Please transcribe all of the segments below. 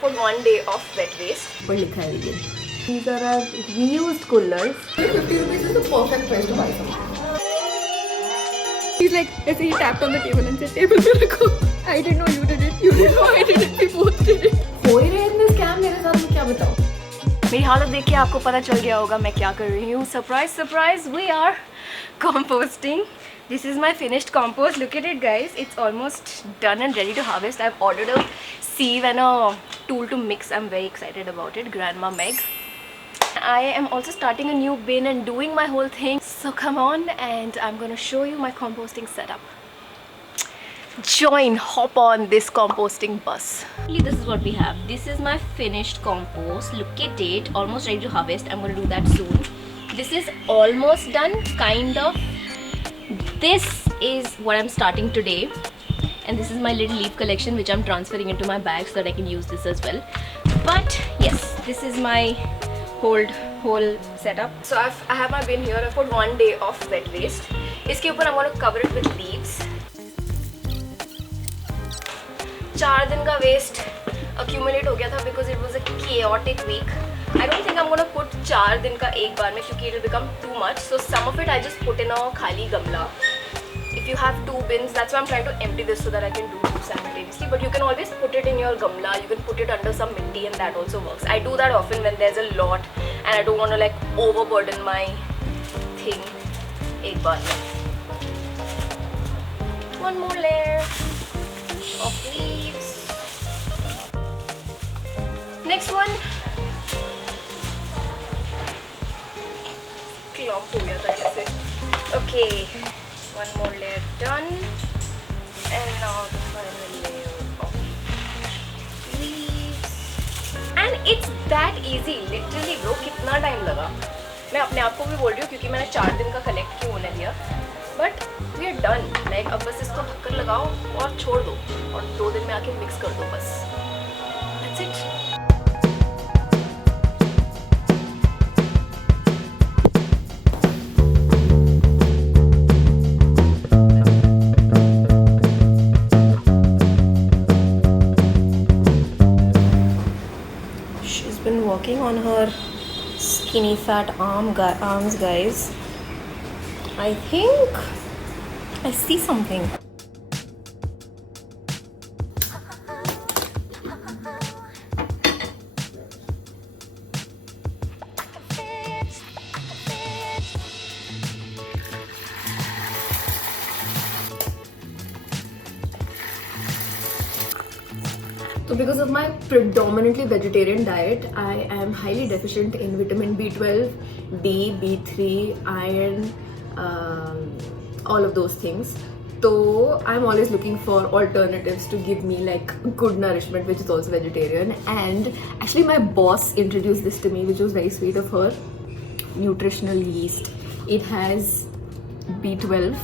For 1 day of wet waste. पर लिखा है vegan. These are our reused coolers. 50 rupees is the perfect price to buy something. He's like, ऐसे he tapped on the table and said, table पे रखो. I didn't know you did it. You didn't know I did it. We both did it. हो ही रहे हैं scam मेरे साथ, मैं क्या बताऊँ? मेरी हालत देख के आपको पता चल गया होगा मैं क्या कर रही हूँ. Surprise, surprise, we are composting. This is my finished compost. Look at it, guys. It's almost done and ready to harvest. I've ordered a sieve and a tool to mix. I'm very excited about it. Grandma Meg. I am also starting a new bin and doing my whole thing. So come on, and I'm going to show you my composting setup. Join, hop on this composting bus. This is what we have. This is my finished compost. Look at it, almost ready to harvest. I'm going to do that soon. This is almost done, kind of. This is what I'm starting today, and this is my little leaf collection which I'm transferring into my bag so that I can use this as well. But yes, this is my whole setup. So I have my bin here. I've put 1 day of wet waste. इसके ऊपर I'm going to cover it with leaves. 4 दिन का waste accumulate हो गया था because it was a chaotic week. I don't think I'm going to put 4 दिन का एक बार में क्योंकि it will become too much. So some of it I just put in a खाली गमला. If you have 2 bins, that's why I'm trying to empty this so that I can do two simultaneously. But you can always put it in your gamla. You can put it under some mitti and that also works. I do that often when there's a lot and I don't want to like overburden my thing. एक बार में. One more layer of leaves. Next one. Clump हो गया था जैसे. Okay. One more layer done, and now the final layer of leaves. And it's that easy, literally bro. कितना time लगा? मैं अपने आप को भी बोल रही हूँ क्योंकि मैंने 4 दिन का कलेक्ट क्यों होने दिया. But we are done. Like अब बस इसको ढक्कन लगाओ और छोड़ दो और 2 दिन में आके मिक्स कर दो बस. That's it. Working on her skinny fat arms, guys. I think I see something. So because of my predominantly vegetarian diet, I am highly deficient in vitamin B12, D, B3, iron, all of those things. So I'm always looking for alternatives to give me like good nourishment, which is also vegetarian. And actually my boss introduced this to me, which was very sweet of her. Nutritional yeast. It has B12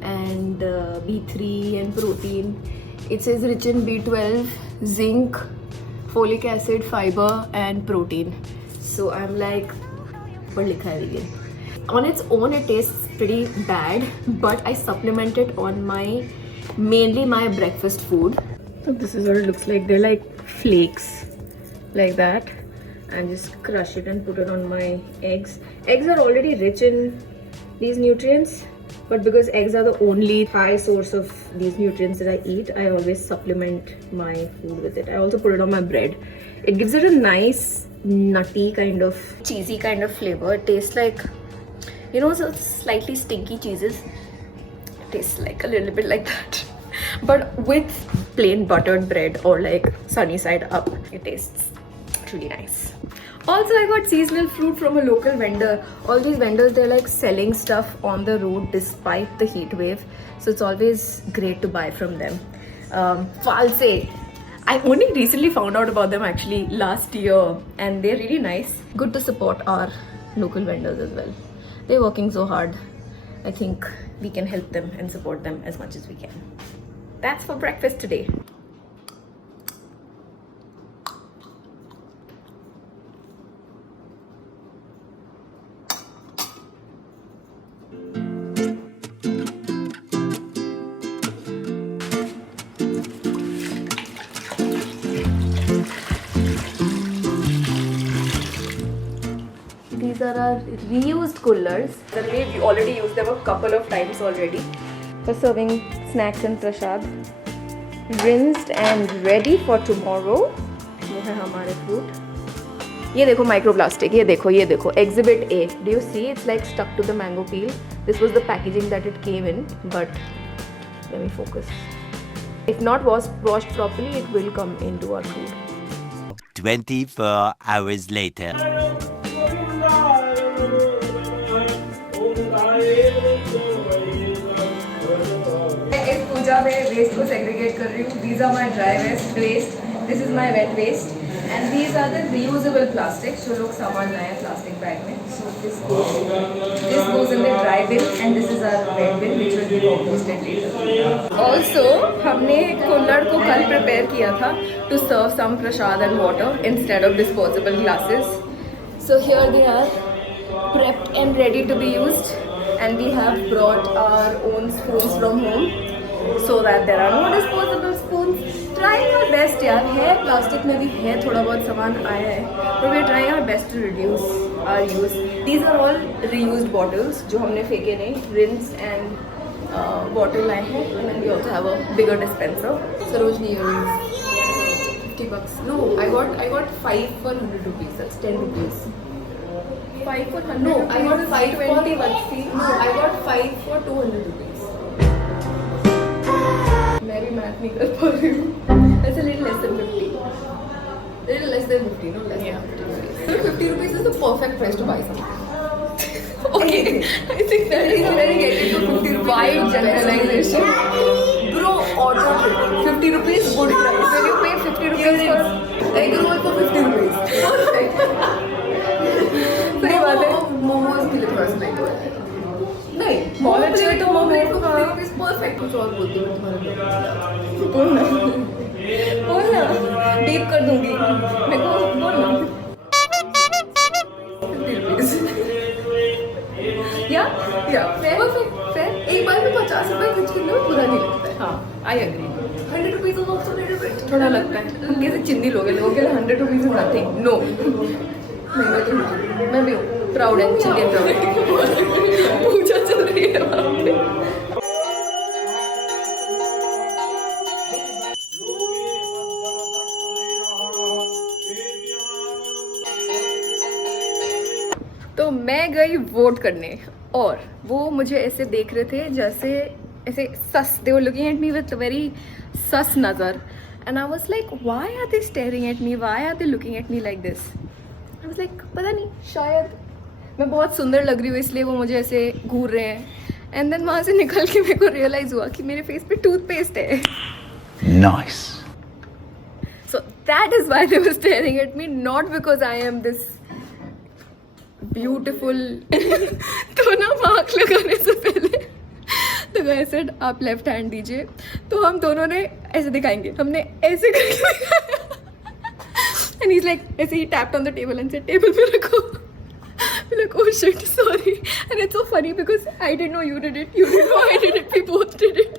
and B3 and protein. It says rich in B12, zinc, folic acid, fiber and protein. So I'm like, पर लिखा है vegan. On its own it tastes pretty bad, but I supplement it on mainly my breakfast food. So this is what it looks like. They're like flakes like that, and just crush it and put it on my eggs. Eggs are already rich in these nutrients. But because eggs are the only high source of these nutrients that I eat, I always supplement my food with it. I also put it on my bread. It gives it a nice, nutty kind of, cheesy kind of flavor. It tastes like, you know, so slightly stinky cheeses. It tastes like a little bit like that. But with plain buttered bread or like sunny side up, it tastes really nice. Also, I got seasonal fruit from a local vendor. All these vendors, they're like selling stuff on the road despite the heat wave. So it's always great to buy from them. False. I only recently found out about them actually last year, and they're really nice. Good to support our local vendors as well. They're working so hard. I think we can help them and support them as much as we can. That's for breakfast today. these are our reused coolers. We already used them a couple of times already for serving snacks and prasad. Rinsed and ready for tomorrow. वो है हमारे fruit. ये देखो microplastic. ये देखो Exhibit A. Do you see? It's like stuck to the mango peel. This was the packaging that it came in, but let me focus. If not washed properly, it will come into our food. 24 hours later. इस पूजा में waste को segregate कर रही हूँ. These are my dry waste. This is my wet waste. And these are the reusable plastics. जो लोग सामान लाए हैं प्लास्टिक बैग में. So this goes in the dry bin, and this is our wet bin, which will be composted later. Also, हमने कुल्हड़ को कल prepare किया था to serve some prasad and water instead of disposable glasses. So here they are, prepped and ready to be used. And we have brought our own spoons from home so that there are no disposable spoons. Trying our best यार, है plastic में भी है थोड़ा बहुत सामान आया है, but we are trying our best to reduce our use. These are all reused bottles जो हमने फेंके नहीं. Rinsed and bottle लाए हैं. And then we also have a bigger dispenser. Sarojini earrings, $50. No, I got 5 for 100 rupees. That's 10 rupees. 5 for 100. No, I got 5 for 20. No, I got 5 for 200 rupees. मैं भी math नहीं कर पा रही हूँ. That's a little less than 50. Little less than 50, no less than 50 rupees. So 50 rupees is the perfect price to buy something. Okay, I think that is very getting to 50 rupees. Wide generalization. Bro, order 50 rupees, good price. When you pay 50 rupees for egg roll for 50 rupees. सही बात है. मोमोज के लिए थोड़ा सा महंगा है. नहीं, मॉल चाहिए तो मोमोज को 50 रुपीस परफेक्ट. कुछ और बोलती हूँ तुम्हारे बोलना डीप कर दूंगी मेरे को. बोलना 50 रुपीस या परफेक्ट. एक बार में 50 रुपए खर्च करने में बुरा नहीं लगता है. हाँ, I agree. 100 rupees is also little bit. थोड़ा लगता है हम कैसे चिंदी लोग हैं. लोगों के लिए 100 रुपीस इज नथिंग. नो, मैं भी हूँ प्राउड एंड चिल्ड्रन प्राउड. पूजा चल रही है वहाँ पे. तो मैं गई वोट करने और वो मुझे ऐसे देख रहे थे जैसे ऐसे sus. They were looking at me with very sus नज़र. And I was like why are they staring at me, why are they looking at me like this. I was like पता नहीं, शायद मैं बहुत सुंदर लग रही हूँ इसलिए वो मुझे ऐसे घूर रहे हैं. एंड देन वहाँ से निकल के मेरे को रियलाइज़ हुआ कि मेरे फेस पे टूथपेस्ट है. Nice. So that is why they were staring at me, not because I am this beautiful. तो ना मार्क लगाने से पहले तो गाय सेड आप लेफ्ट हैंड दीजिए. तो हम दोनों ने ऐसे दिखाएंगे. हमने ऐसे करके and he's like ऐसे he tapped on the table and said table पे रखो. We're like, oh shit, sorry. And it's so funny because I didn't know you did it. You didn't know I did it. We both did it.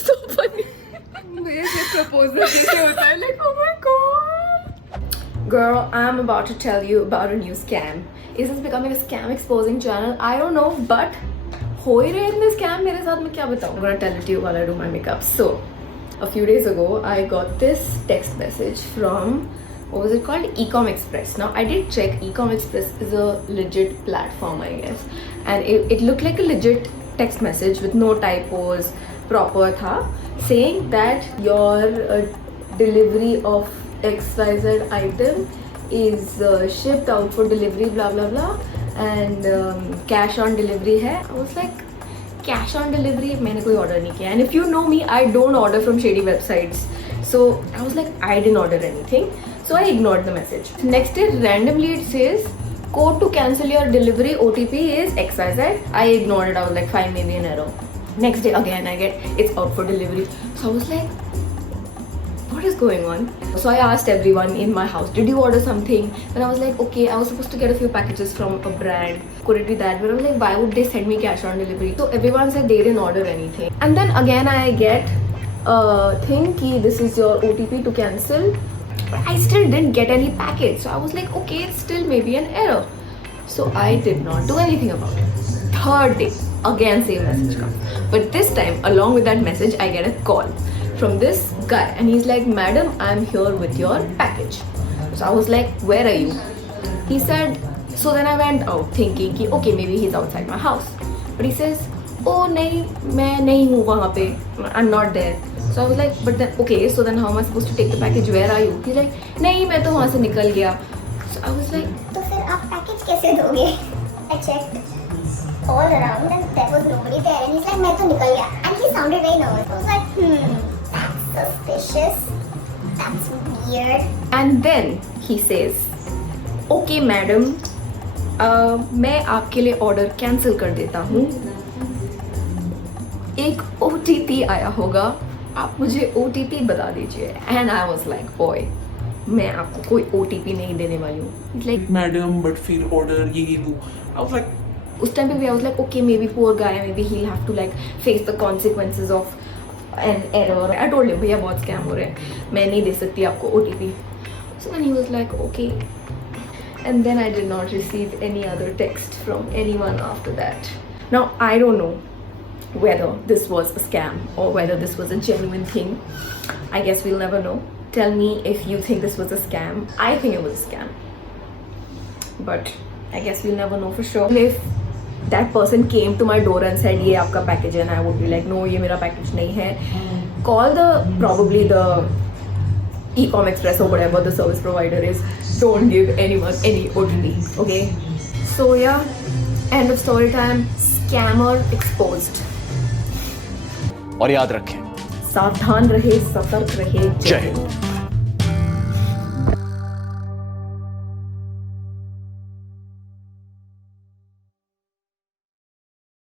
So funny. ऐसे proposal जैसे होता है. Like, oh my god. Girl, I'm about to tell you about a new scam. Is this becoming a scam exposing channel? I don't know, but हो ही रहे इतने scam मेरे साथ. मैं क्या बताऊँ? I'm gonna tell it to you while I do my makeup. So, a few days ago, I got this text message from, what was it called? Ecom Express. Now, I did check. Ecom Express is a legit platform, I guess. And it looked like a legit text message with no typos, proper tha, saying that your delivery of XYZ item is shipped out for delivery, blah, blah, blah. And cash on delivery hai. I was like, cash on delivery? मैंने कोई order नहीं किया. And if you know me, I don't order from shady websites. So I was like, I didn't order anything. So I ignored the message. Next day, randomly it says, code to cancel your delivery OTP is XYZ. I ignored it. I was like, fine, maybe an error. Next day again I get, it's out for delivery. So I was like, what is going on? So I asked everyone in my house, did you order something? And I was like, okay, I was supposed to get a few packages from a brand. Could it be that? But I was like, why would they send me cash on delivery? So everyone said they didn't order anything. And then again I get a thing ki this is your OTP to cancel. But I still didn't get any package. So I was like, okay, it's still maybe an error. So I did not do anything about it. Third day, again same message comes. But this time, along with that message, I get a call from this guy, and he's like, "Madam, I'm here with your package." So I was like, "Where are you?" He said, so then I went out thinking कि okay, maybe he's outside my house. But he says, "Oh नहीं, मैं नहीं हूँ वहाँ पे. I'm not there." So I was like, but then okay, so then how am I supposed to take the package? Where are you? He's like, नहीं, मैं तो वहाँ से निकल गया. So I was like, तो फिर आप पैकेज कैसे दोगे? I checked all around and there was nobody there and he's like मैं तो निकल गया and he sounded very nervous. I was like that's suspicious. That's weird. and then he says, "Okay madam, मैं आपके लिए order cancel कर देता हूँ. एक OTP आया होगा, आप मुझे OTP बता दीजिए." And I was like, boy, मैं आपको कोई OTP नहीं देने वाली हूँ. He's like, मैडम बट फिर ऑर्डर ये वो आई वाज लाइक उस टाइम पे भी I was like, okay, maybe poor guy, maybe he'll have to like face the consequences of an error. I told him, भैया बहुत scam हो रहे हैं, मैं नहीं दे सकती आपको OTP. So then he was like, okay. And then I did not receive any other text from anyone after that. Now I don't know whether this was a scam or whether this was a genuine thing. I guess we'll never know. Tell me if you think this was a scam. I think it was a scam. But I guess we'll never know for sure. And if that person came to my door and said, "ये आपका package है," and I would be like, "No, ये मेरा package नहीं है." Call probably the Ecom Express or whatever the service provider is. Don't give anyone any OTP, okay? So yeah, end of story time. Scammer exposed. और याद रखें, सावधान रहे, सतर्क रहे. जय हिंद.